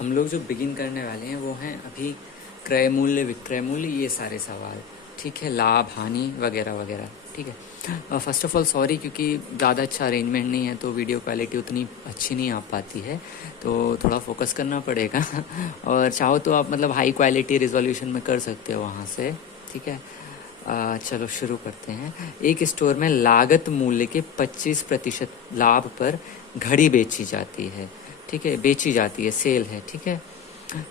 हम लोग जो बिगिन करने वाले हैं वो हैं अभी क्रय मूल्य, विक्रय मूल्य, ये सारे सवाल, ठीक है, लाभ हानि वगैरह वगैरह, ठीक है। फर्स्ट ऑफ ऑल सॉरी, क्योंकि ज़्यादा अच्छा अरेंजमेंट नहीं है तो वीडियो क्वालिटी उतनी अच्छी नहीं आ पाती है, तो थोड़ा फोकस करना पड़ेगा और चाहो तो आप मतलब हाई क्वालिटी रिजोल्यूशन में कर सकते हो वहाँ से, ठीक है। चलो शुरू करते हैं। एक स्टोर में लागत मूल्य के 25% लाभ पर घड़ी बेची जाती है, ठीक है, बेची जाती है, सेल है, ठीक है।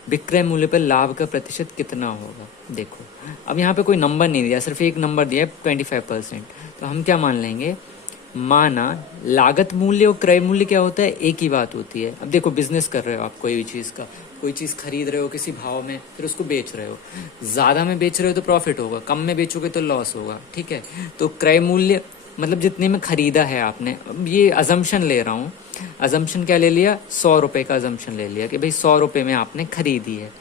विक्रय मूल्य पर लाभ का प्रतिशत कितना होगा? देखो अब यहाँ पे कोई नंबर नहीं दिया, सिर्फ एक नंबर दिया है 25%। तो हम क्या मान लेंगे, माना लागत मूल्य और क्रय मूल्य क्या होता है, एक ही बात होती है। अब देखो बिजनेस कर रहे हो आप, कोई भी चीज़ का, कोई चीज़ खरीद रहे हो किसी भाव में, फिर उसको बेच रहे हो, ज़्यादा में बेच रहे हो तो प्रॉफिट होगा, कम में बेचोगे तो लॉस होगा, ठीक है। तो क्रय मूल्य मतलब जितने में खरीदा है आपने, अब ये अजम्पशन ले रहा हूँ, अजम्पशन क्या ले लिया, 100 रुपये का अजम्पशन ले लिया कि भाई 100 रुपये में आपने खरीदी है।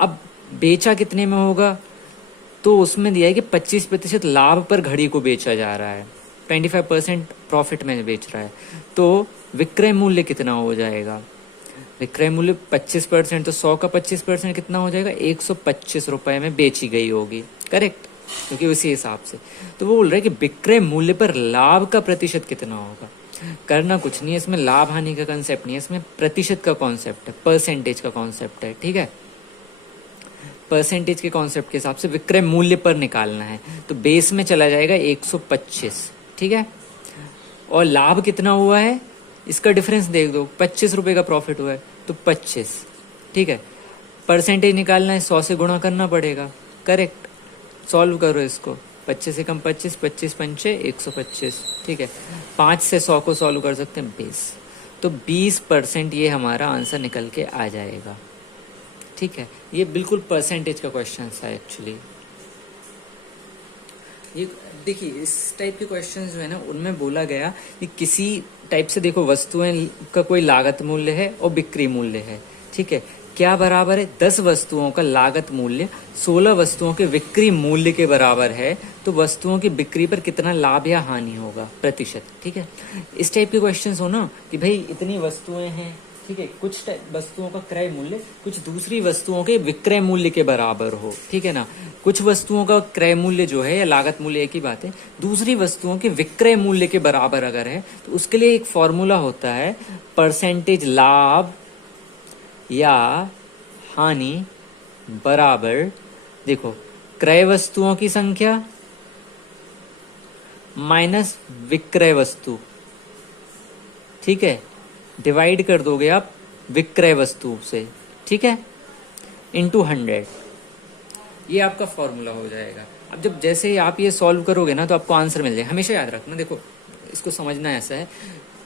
अब बेचा कितने में होगा, तो उसमें दिया है कि 25% लाभ पर घड़ी को बेचा जा रहा है, 25% प्रॉफिट में बेच रहा है, तो विक्रय मूल्य कितना हो जाएगा? विक्रय मूल्य 25%, तो 100 का 25% कितना हो जाएगा, 125 रुपये में बेची गई होगी, करेक्ट, क्योंकि उसी हिसाब से। तो वो बोल रहे हैं कि विक्रय मूल्य पर लाभ का प्रतिशत कितना होगा। करना कुछ नहीं है इसमें, लाभ हानि का कंसेप्ट नहीं है इसमें, प्रतिशत का कॉन्सेप्ट है, परसेंटेज का कॉन्सेप्ट है, ठीक है। परसेंटेज के कॉन्सेप्ट के हिसाब से विक्रय मूल्य पर निकालना है, तो बेस में चला जाएगा 125, ठीक है। और लाभ कितना हुआ है इसका डिफरेंस देख दो, 25 रुपये का प्रॉफिट हुआ है तो 25, ठीक है। परसेंटेज निकालना है, 100 से गुणा करना पड़ेगा, करेक्ट। सॉल्व करो इसको, 25 से कम 25, 25 पंचे 125, ठीक है। 5 से 100 को सॉल्व कर सकते हैं 20, तो 20% ये हमारा आंसर निकल के आ जाएगा, ठीक है। ये बिल्कुल परसेंटेज का क्वेश्चन था एक्चुअली। ये देखिए इस टाइप के क्वेश्चंस जो है ना, उनमें बोला गया कि किसी टाइप से देखो वस्तुएं का कोई लागत मूल्य है और बिक्री मूल्य है, ठीक है। क्या बराबर है, 10 वस्तुओं का लागत मूल्य 16 वस्तुओं के बिक्री मूल्य के बराबर है, तो वस्तुओं की बिक्री पर कितना लाभ या हानि होगा, प्रतिशत, ठीक है। इस टाइप के क्वेश्चंस हो ना कि भाई इतनी वस्तुएं हैं, ठीक है, कुछ वस्तुओं का क्रय मूल्य कुछ दूसरी वस्तुओं के विक्रय मूल्य के बराबर हो, ठीक है ना। कुछ वस्तुओं का क्रय मूल्य जो है या लागत मूल्य एक ही बात है, दूसरी वस्तुओं के विक्रय मूल्य के बराबर अगर है, तो उसके लिए एक फॉर्मूला होता है, परसेंटेज लाभ या हानि बराबर, देखो, क्रय वस्तुओं की संख्या माइनस विक्रय वस्तु, ठीक है, डिवाइड कर दोगे आप विक्रय वस्तु से, ठीक है, इंटू 100, ये आपका फॉर्मूला हो जाएगा। अब जब जैसे ही आप ये सॉल्व करोगे ना, तो आपको आंसर मिल जाएगा। हमेशा याद रखना, देखो इसको समझना ऐसा है,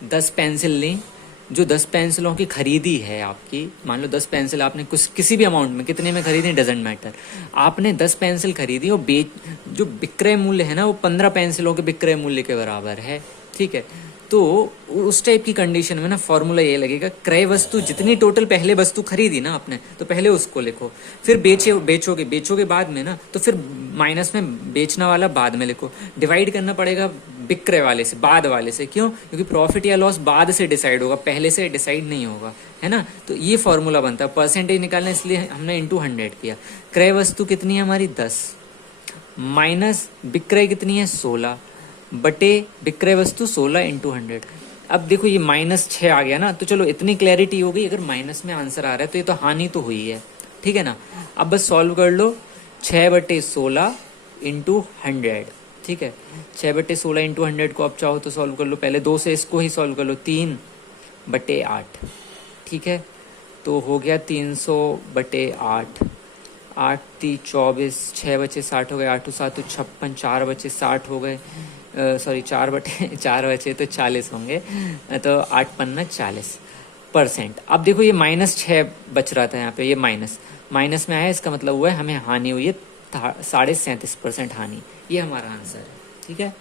10 पेंसिल लें, जो 10 पेंसिलों की खरीदी है आपकी, मान लो 10 पेंसिल आपने कुछ किसी भी अमाउंट में, कितने में खरीदी डजेंट मैटर, आपने 10 पेंसिल खरीदी और जो विक्रय मूल्य है ना वो 15 पेंसिलों के विक्रय मूल्य के बराबर है, ठीक है। तो उस टाइप की कंडीशन में ना फॉर्मूला ये लगेगा, क्रय वस्तु जितनी टोटल पहले वस्तु खरीदी ना आपने, तो पहले उसको लिखो, फिर बेचोगे बाद में ना, तो फिर माइनस में बेचना वाला बाद में लिखो, डिवाइड करना पड़ेगा विक्रय वाले से, बाद वाले से। क्यों? क्योंकि प्रॉफिट या लॉस बाद से डिसाइड होगा, पहले से डिसाइड नहीं होगा, है ना। तो ये फॉर्मूला बनता है। परसेंटेज निकालना इसलिए हमने इंटू 100 किया। क्रय वस्तु कितनी है हमारी 10, माइनस विक्रय कितनी है 16, बटे विक्रय वस्तु 16 इंटू 100। अब देखो ये -6 आ गया ना, तो चलो इतनी क्लैरिटी हो गई, अगर माइनस में आंसर आ रहा है तो ये तो हानि तो हुई है, ठीक है ना। अब बस सॉल्व कर लो, 6/16 इंटू 100, ठीक है। 6/16 इंटू 100 को आप चाहो तो सॉल्व कर लो, पहले 2 से इसको ही सॉल्व कर लो, 3/8, ठीक है। तो हो गया 300/8, 8 3 24, 6 बचे 60 हो गए, 8 7 56, 4 बचे 60 हो गए, सॉरी 4 बचे तो 40 होंगे, तो 8 पन्ना 40%। अब देखो ये -6 बच रहा था यहाँ पे, ये माइनस में आया, इसका मतलब हुआ है हमें हानि हुई है 37.5% हानि। ये हमारा आंसर है, ठीक है।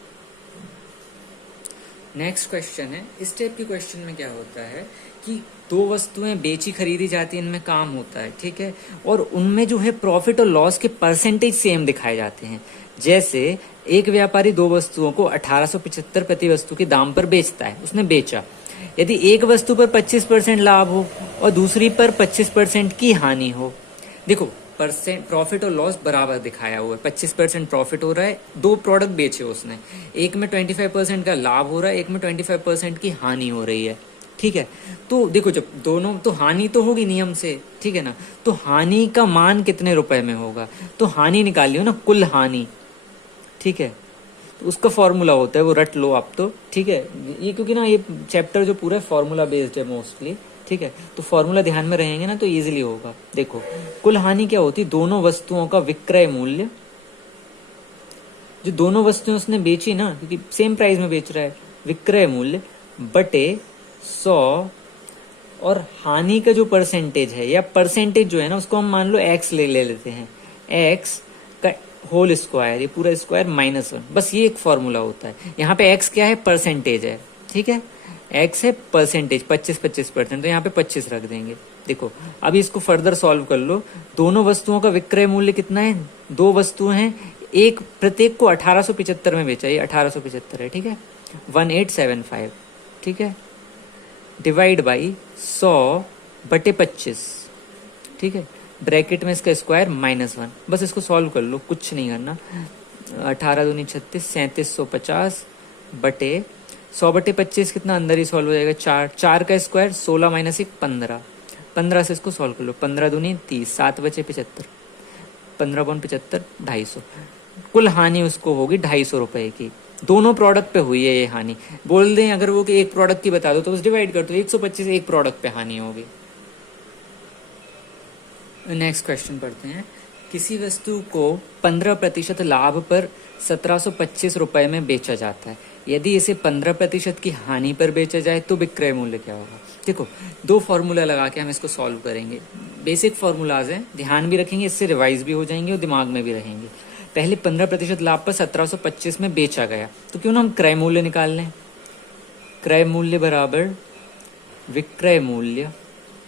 नेक्स्ट क्वेश्चन है, इस टाइप के क्वेश्चन में क्या होता है कि 2 वस्तुएं बेची खरीदी जाती हैं, इनमें काम होता है, ठीक है, और उनमें जो है प्रॉफिट और लॉस के परसेंटेज सेम दिखाए जाते हैं। जैसे एक व्यापारी 2 वस्तुओं को 1875 प्रति वस्तु के दाम पर बेचता है, उसने बेचा। यदि एक वस्तु पर 25% लाभ हो और दूसरी पर 25% की हानि हो। देखो परसेंट प्रॉफिट और लॉस बराबर दिखाया हुआ है, 25% प्रॉफिट हो रहा है, दो प्रोडक्ट बेचे उसने, एक में 25% का लाभ हो रहा है, एक में 25% की हानि हो रही है, ठीक है। तो देखो जब दोनों, तो हानि तो होगी नियम से, ठीक है ना, तो हानि का मान कितने रुपए में होगा, तो हानि निकालियो ना, कुल हानि, ठीक है। तो उसका फॉर्मूला होता है, वो रट लो आप तो, ठीक है। ये क्योंकि ना ये चैप्टर जो पूरा फॉर्मूला बेस्ड है मोस्टली, ठीक है, तो फॉर्मूला ध्यान में रहेंगे ना तो इजीली होगा। देखो कुल हानि क्या होती, दोनों वस्तुओं का विक्रय मूल्य, जो दोनों वस्तुएं उसने बेची ना, क्योंकि सेम प्राइस में बेच रहा है, विक्रय मूल्य बटे 100, और हानि का जो परसेंटेज है, या परसेंटेज जो है ना उसको हम मान लो x ले लेते हैं, x का होल स्क्वायर, ये पूरा स्क्वायर -1, बस ये एक फॉर्मूला होता है। यहाँ पे x क्या है, परसेंटेज है, ठीक है, x है परसेंटेज, 25%, तो यहाँ पे 25 रख देंगे। देखो अभी इसको फर्दर सॉल्व कर लो, दोनों वस्तुओं का विक्रय मूल्य कितना है, दो वस्तुएं हैं, एक प्रत्येक को 1875 में बेचा, ये 1875 है, ठीक है, 1875, ठीक है, डिवाइड बाई 100/25, ठीक है, ब्रैकेट में इसका स्क्वायर -1, बस इसको सॉल्व कर लो, कुछ नहीं करना। 18 दूनी 36, 3750 बटे 100/25 कितना, अंदर ही सॉल्व हो जाएगा, 4 का स्क्वायर 16 -1 15, 15 से इसको सॉल्व कर लो, 15 दूनी 30, 7 बचे 75, 15/75 250, कुल हानि उसको होगी 250 रुपए की, दोनों प्रोडक्ट पे हुई है ये हानि। बोल दें अगर वो कि एक प्रोडक्ट की बता दो तो बस डिवाइड कर दो, 125 एक प्रोडक्ट पे हानि होगी। नेक्स्ट क्वेश्चन पढ़ते हैं, किसी वस्तु को 15% लाभ पर 1725 रुपए में बेचा जाता है, यदि इसे 15% की हानि पर बेचा जाए तो विक्रय मूल्य क्या होगा। देखो दो फॉर्मूला लगा के हम इसको सॉल्व करेंगे, बेसिक फॉर्मूलाज हैं, ध्यान भी रखेंगे, इससे रिवाइज भी हो जाएंगे और दिमाग में भी रहेंगे। पहले 15% लाभ पर 1725 में बेचा गया, तो क्यों ना हम क्रय मूल्य निकाल लें, क्रय मूल्य बराबर विक्रय मूल्य,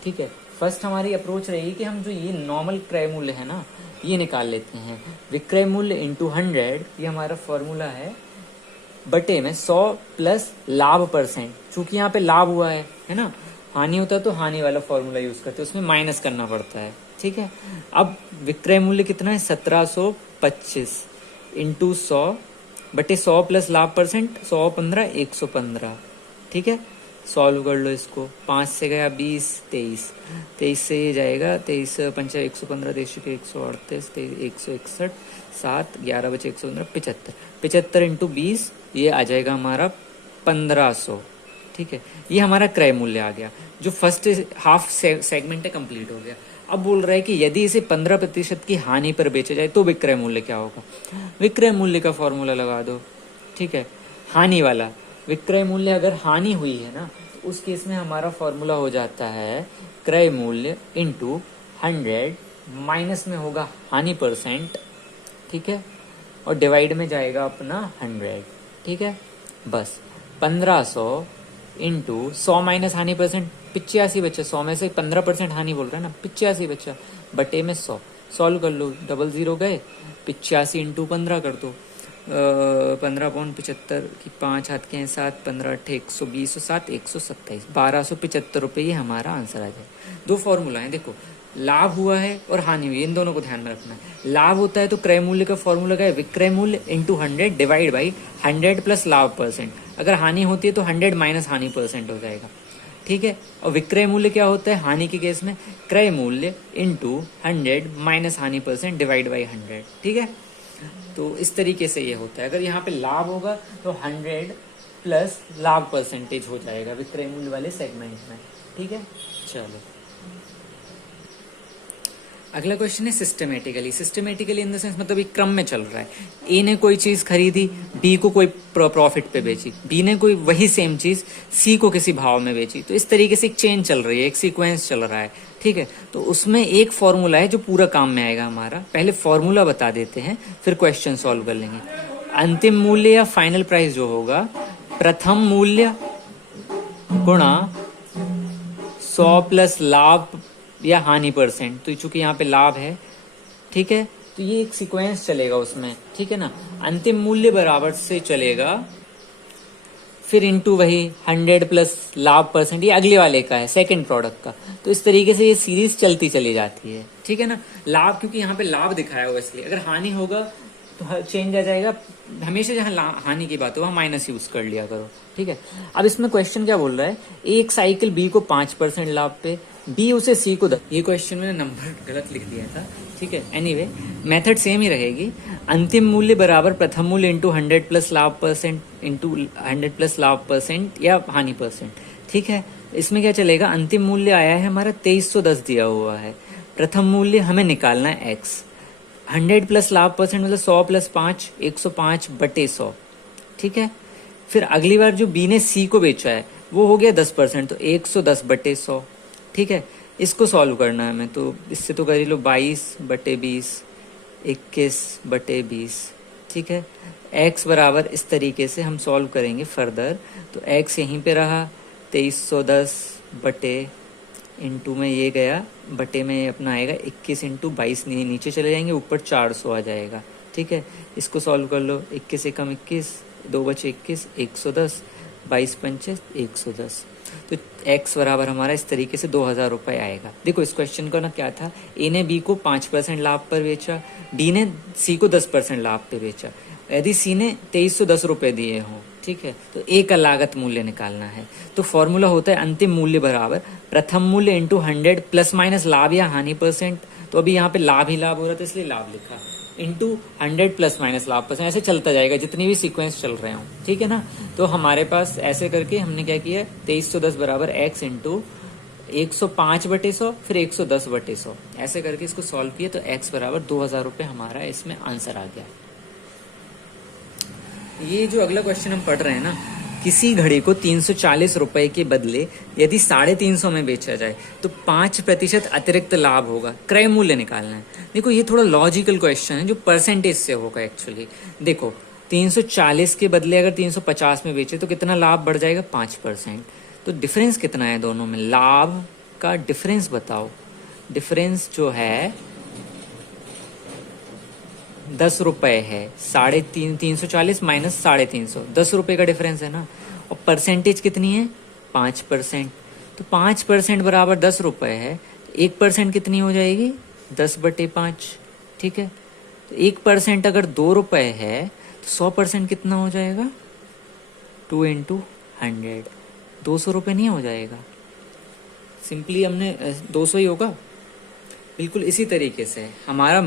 ठीक है। फर्स्ट हमारी अप्रोच रहेगी कि हम जो ये नॉर्मल क्रय मूल्य है ना ये निकाल लेते हैं, विक्रय मूल्य इंटू 100, ये हमारा फॉर्मूला है, बटे में 100 प्लस लाभ परसेंट, चूंकि यहाँ पे लाभ हुआ है ना, हानि होता है तो हानि वाला फॉर्मूला यूज करते हैं, उसमें माइनस करना पड़ता है, ठीक है। अब विक्रय मूल्य कितना है, 1725 इंटू 100 बटे 100 प्लस लाभ परसेंट, 100 15 115, ठीक है। सॉल्व कर लो इसको, 5 से गया 20, 23 से ये जाएगा 23 पंचा 115, 23 के 138, 161, 7 11 बचे 115, 75 इंटू 20, ये आ जाएगा हमारा 1500, ठीक है। ये हमारा क्रय मूल्य आ गया, जो फर्स्ट हाफ सेगमेंट है कंप्लीट हो गया। अब बोल रहा है कि यदि इसे 15% की हानि पर बेचा जाए तो विक्रय मूल्य क्या होगा। विक्रय मूल्य का फॉर्मूला लगा दो, ठीक है, हानि वाला विक्रय मूल्य, अगर हानि हुई है ना तो उस केस में हमारा फॉर्मूला हो जाता है क्रय मूल्य इंटू 100, माइनस में होगा हानि परसेंट, ठीक है, और डिवाइड में जाएगा अपना 100, ठीक है। बस 1500 इंटू 100 माइनस हानि परसेंट 85 बचा, 100 में से 15% हानि बोल रहा है ना, 85 बचा, बटे में 100, सॉल्व कर लो, 00 गए, 85 इंटू 15 कर दो, 15.75 की 5 हाथ के हैं 7, 15 8 120, 7 127, 1275 रुपये, ये हमारा आंसर आ जाए। दो फॉर्मूला है, देखो लाभ हुआ है और हानि हुई है, इन दोनों को ध्यान में रखना है। लाभ होता है तो क्रय मूल्य का फॉर्मूला क्या है, विक्रय मूल्य इंटू 100 डिवाइड बाई 100 प्लस लाभ परसेंट, अगर हानि होती है तो 100 माइनस हानि परसेंट हो जाएगा, ठीक है। और विक्रय मूल्य क्या होता है हानि के केस में, क्रय मूल्य इंटू 100 माइनस हानि परसेंट डिवाइड बाई 100, ठीक है। तो इस तरीके से ये होता है, अगर यहाँ पे लाभ होगा तो 100 प्लस लाभ परसेंटेज हो जाएगा विक्रय मूल्य वाले सेगमेंट में, ठीक है। चलो अगला क्वेश्चन है सिस्टमेटिकली इन द सेंस, मतलब एक क्रम में चल रहा है। ए ने कोई चीज खरीदी, बी को कोई प्रॉफिट पे बेची, बी ने कोई वही सेम चीज सी को किसी भाव में बेची, तो इस तरीके से एक चेन चल रही है, एक सीक्वेंस चल रहा है, ठीक है। तो उसमें एक फॉर्मूला है जो पूरा काम में आएगा हमारा, पहले फॉर्मूला बता देते हैं फिर क्वेश्चन सॉल्व कर लेंगे। अंतिम मूल्य या फाइनल प्राइस जो होगा, प्रथम मूल्य गुणा 100 प्लस लाभ या हानि परसेंट, तो चूंकि यहाँ पे लाभ है, ठीक है, तो ये एक सीक्वेंस चलेगा उसमें, ठीक है ना। अंतिम मूल्य बराबर से चलेगा फिर इंटू वही 100 प्लस लाभ परसेंट, ये अगले वाले का है सेकंड प्रोडक्ट का। तो इस तरीके से ये सीरीज चलती चली जाती है, ठीक है ना। लाभ क्योंकि यहाँ पे लाभ दिखाया हुआ इसलिए, अगर हानि होगा तो चेंज आ जाएगा। हमेशा जहाँ हानि की बात हो वहाँ माइनस यूज कर लिया करो, ठीक है। अब इसमें क्वेश्चन क्या बोल रहा है, एक साइकिल बी को 5% लाभ पे, बी उसे सी को ये क्वेश्चन में नंबर गलत लिख दिया था, ठीक है। एनीवे मेथड सेम ही रहेगी। अंतिम मूल्य बराबर प्रथम मूल्य इंटू 100 प्लस लाभ परसेंट इंटू 100 प्लस लाभ परसेंट या हानि परसेंट, ठीक है। इसमें क्या चलेगा, अंतिम मूल्य आया है हमारा 2310 दिया हुआ है, प्रथम मूल्य हमें निकालना है x, 100 प्लस लाभ परसेंट मतलब 100 प्लस 5 105/100, ठीक है। फिर अगली बार जो बी ने सी को बेचा है वो हो गया 10%, तो 110/100, ठीक है। इसको सॉल्व करना है हमें, तो इससे तो कर ही लो 22/20 21/20, ठीक है। x बराबर इस तरीके से हम सॉल्व करेंगे फर्दर, तो x यहीं पे रहा 2310 बटे इंटू में ये गया बटे में अपना आएगा 21 इंटू 22, नीचे चले जाएंगे ऊपर 400 आ जाएगा, ठीक है। इसको सॉल्व कर लो, 21 एकम 21 2 बचे 21 110 22 पंचे 110, तो x बराबर हमारा इस तरीके से 2000 रुपये आएगा। देखो इस क्वेश्चन का ना क्या था, ए ने बी को 5% लाभ पर बेचा, डी ने सी को 10% लाभ पे बेचा। यदि सी ने 2310 रुपये दिए हों, ठीक है, तो ए का लागत मूल्य निकालना है। तो फॉर्मूला होता है अंतिम मूल्य बराबर प्रथम मूल्य इंटू 100 प्लस माइनस लाभ या हानि परसेंट, तो अभी यहाँ पे लाभ ही लाभ हो रहा था इसलिए लाभ लिखा, इंटू 100 प्लस माइनस लाभ परसेंट, ऐसे चलता जाएगा जितनी भी सीक्वेंस चल रहे हो, ठीक है ना। तो हमारे पास ऐसे करके हमने क्या किया, 2310 बराबर x इंटू 105/100 फिर 110/100, ऐसे करके इसको सॉल्व किया, तो x बराबर 2000 रुपये हमारा इसमें आंसर आ गया। ये जो अगला क्वेश्चन हम पढ़ रहे हैं ना, किसी घड़ी को 340 रुपए के बदले यदि 350 में बेचा जाए तो 5% अतिरिक्त लाभ होगा, क्रय मूल्य निकालना है। देखो ये थोड़ा लॉजिकल क्वेश्चन है जो परसेंटेज से होगा एक्चुअली। देखो 340 के बदले अगर 350 में बेचे तो कितना लाभ बढ़ जाएगा, 5%। तो डिफरेंस कितना है दोनों में, लाभ का डिफरेंस बताओ। डिफरेंस जो है 10 रुपए है, 340 माइनस 350, 10 रुपए का डिफरेंस है ना। और परसेंटेज कितनी है, 5%। तो 5% बराबर 10 रुपए है, तो 1% कितनी हो जाएगी, 10/5, ठीक है। तो 1% अगर 2 रुपए है तो 100% कितना हो जाएगा, 2 इंटू 100, 200 रुपये नहीं हो जाएगा, सिंपली हमने 200 ही होगा। बिल्कुल इसी तरीके से हमारा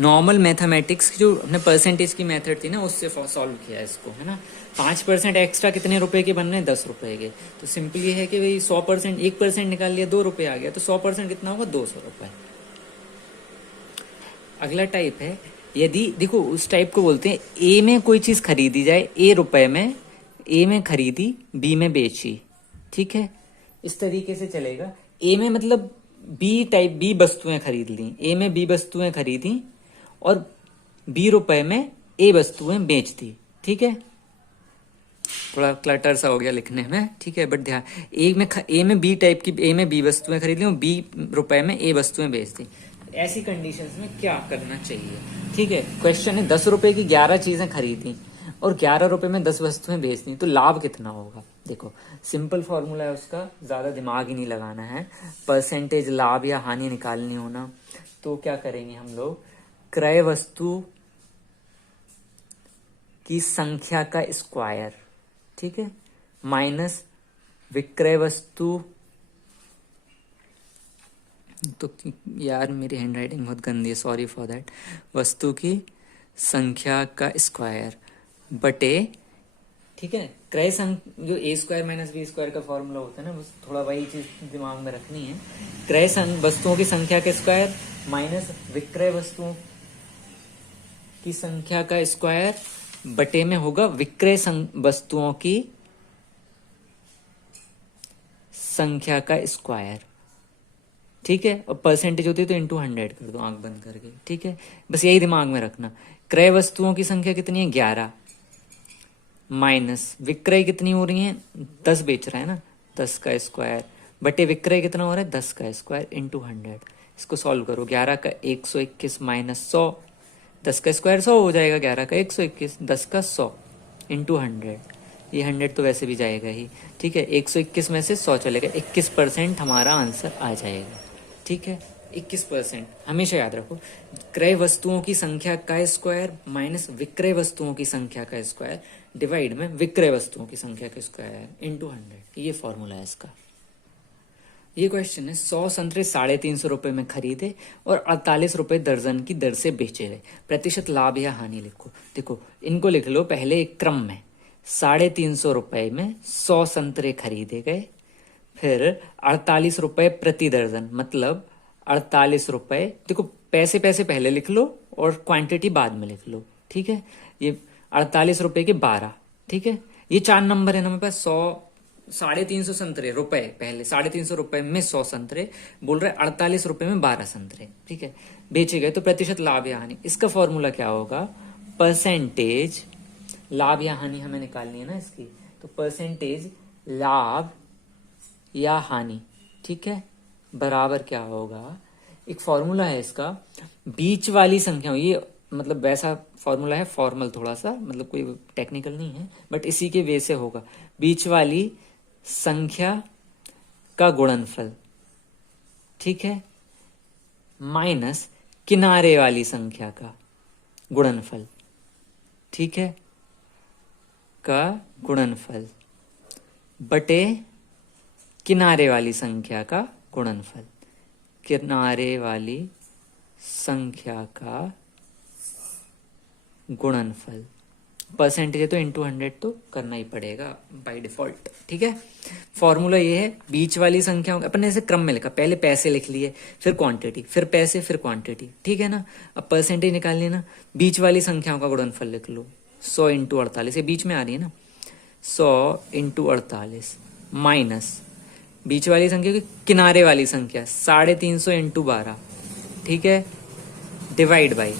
नॉर्मल मैथमेटिक्स की जो हमने परसेंटेज की मेथड थी ना उससे सॉल्व किया इसको, है ना। 5% एक्स्ट्रा कितने रुपए के बन रहे हैं, 10 रुपए के। तो सिंपल ये है कि भाई 100%, 1% निकाल लिया 2 रुपए आ गया, तो 100% कितना होगा, 200 रुपए। अगला टाइप है, यदि देखो उस टाइप को बोलते हैं ए में कोई चीज खरीदी जाए, ए रुपए में, ए में खरीदी बी में बेची, ठीक है। इस तरीके से चलेगा। ए में मतलब बी वस्तुएं खरीद ली, ए में बी वस्तुएं खरीदी और 20 रुपए में ए वस्तुएं बेच दी, ठीक है। थोड़ा क्लटर सा हो गया लिखने में, ठीक है, बट ध्यान, ए में बी वस्तुएं खरीद ली और 20 रुपए में ए वस्तुएं बेच दी। ऐसी कंडीशंस में क्या करना चाहिए, ठीक है। क्वेश्चन है 10 रुपए की 11 चीजें खरीदी और 11 रुपए में 10 वस्तुएं बेच दी, तो लाभ कितना होगा। देखो सिंपल फॉर्मूला है उसका, ज्यादा दिमाग ही नहीं लगाना है। परसेंटेज लाभ या हानि निकालनी होना, तो क्या करेंगे हम लोग, क्रय वस्तु की संख्या का स्क्वायर, ठीक है, माइनस विक्रय वस्तु, तो यार मेरी हैंडराइटिंग बहुत गंदी है, सॉरी फॉर दैट, वस्तु की संख्या का स्क्वायर बटे, ठीक है, क्रय जो ए स्क्वायर माइनस बी स्क्वायर का फॉर्मूला होता है ना, बस थोड़ा वही चीज दिमाग में रखनी है। क्रय वस्तुओं की संख्या का स्क्वायर माइनस विक्रय वस्तुओं की संख्या का स्क्वायर बटे में होगा विक्रय वस्तुओं की संख्या का स्क्वायर, ठीक है। और परसेंटेज होती है तो इंटू 100 कर दो आंख बंद करके, ठीक है। बस यही दिमाग में रखना। क्रय वस्तुओं की संख्या कितनी है, 11, माइनस विक्रय कितनी हो रही है, 10 बेच रहा है ना, 10 का स्क्वायर बटे विक्रय कितना हो रहा है, 10 का स्क्वायर इंटू 100। इसको सॉल्व करो, 11 का 121 माइनस 100, 10 का स्क्वायर 100 हो जाएगा, 11 का 121, 10 का 100 इंटू 100, ये 100 तो वैसे भी जाएगा ही, ठीक है। 121 में से 100 चलेगा, 21% हमारा आंसर आ जाएगा, ठीक है। 21% हमेशा याद रखो, क्रय वस्तुओं की संख्या का स्क्वायर माइनस विक्रय वस्तुओं की संख्या का स्क्वायर डिवाइड में विक्रय वस्तुओं की संख्या का स्क्वायर इंटू 100, ये फॉर्मूला है इसका। ये क्वेश्चन है, 100 संतरे 350 रुपए में खरीदे और 48 रुपए दर्जन की दर से बेचे गए, प्रतिशत लाभ या हानि लिखो। देखो इनको लिख लो पहले एक क्रम में, 350 रुपए में 100 संतरे खरीदे गए, फिर 48 रुपए प्रति दर्जन, मतलब 48 रुपए, देखो पैसे पैसे पहले लिख लो और क्वांटिटी बाद में लिख लो, ठीक है। ये 48 रुपए के 12, ठीक है। ये 4 नंबर है ना मेरे पास, 100 350 संतरे रुपए, पहले 350 रुपए में 100 संतरे, बोल रहे 48 रुपए में 12 संतरे, ठीक है, बेचे गए, तो प्रतिशत लाभ या हानि, इसका फॉर्मूला क्या होगा, परसेंटेज लाभ या हानि हमें निकालनी है ना इसकी, तो परसेंटेज लाभ या हानि, ठीक है, बराबर क्या होगा, एक फॉर्मूला है इसका, बीच वाली संख्या, ये मतलब वैसा फॉर्मूला है, फॉर्मल थोड़ा सा, मतलब कोई टेक्निकल नहीं है, बट इसी के वे से होगा, बीच वाली संख्या का गुणनफल, ठीक है, माइनस किनारे वाली संख्या का गुणनफल, ठीक है, का गुणनफल बटे किनारे वाली संख्या का गुणनफल, किनारे वाली संख्या का गुणनफल, परसेंटेज है तो इंटू 100 तो करना ही पड़ेगा बाय डिफॉल्ट, ठीक है। फॉर्मूला ये है, बीच वाली संख्याओं अपने ऐसे क्रम में लिखा, पहले पैसे लिख लिए, फिर क्वांटिटी, फिर पैसे, फिर क्वांटिटी, ठीक है ना। अब परसेंटेज निकालनी है ना, बीच वाली संख्याओं का गुणनफल लिख लो, 100 इंटू 48, ये बीच में आ रही है ना, 100 इंटू 48 माइनस बीच वाली संख्या की किनारे वाली संख्या 350 इंटू 12, ठीक है, डिवाइड बाई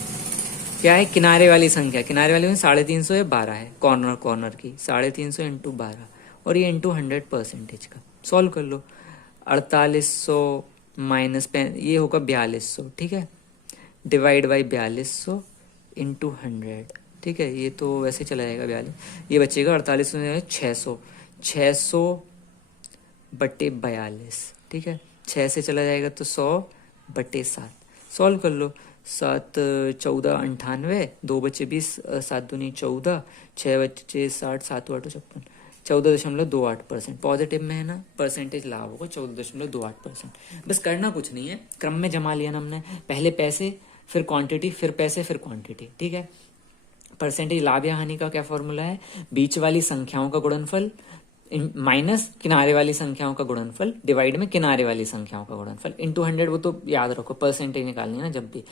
क्या है, किनारे वाली संख्या, किनारे वाली में 350 है, 12 है, कॉर्नर की 350 इंटू 12, और ये इंटू 100 परसेंटेज का, सॉल्व कर लो, 4800 माइनस ये होगा 4200, ठीक है, डिवाइड बाई 4200 इंटू 100, ठीक है, ये तो वैसे चला जाएगा 42, ये बचेगा 48 में 600, 600 बटे 42, ठीक है, 6 से चला जाएगा तो 100 बटे 7, सॉल्व कर लो, 7 14 98, 2 बचे 20, 7 दूनी 14, 6 बचे 60, 7 8 56, 14.28%, पॉजिटिव में है ना, परसेंटेज लाभ होगा 14.28%। बस करना कुछ नहीं है, क्रम में जमा लिया ना हमने, पहले पैसे, फिर क्वांटिटी, फिर पैसे, फिर क्वांटिटी, ठीक है। परसेंटेज लाभ या हानि का क्या फॉर्मूला है, बीच वाली संख्याओं का गुणनफल माइनस किनारे वाली संख्याओं का गुणनफल डिवाइड में किनारे वाली संख्याओं का गुणनफल इंटू 100, वो तो याद रखो, परसेंटेज निकालनी है ना जब भी,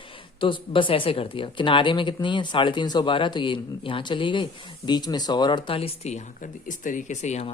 तो बस ऐसे कर दिया, किनारे में कितनी है 350 12, तो ये यहाँ चली गई, बीच में 100 और 48 थी, यहाँ कर दी, इस तरीके से ये हमारा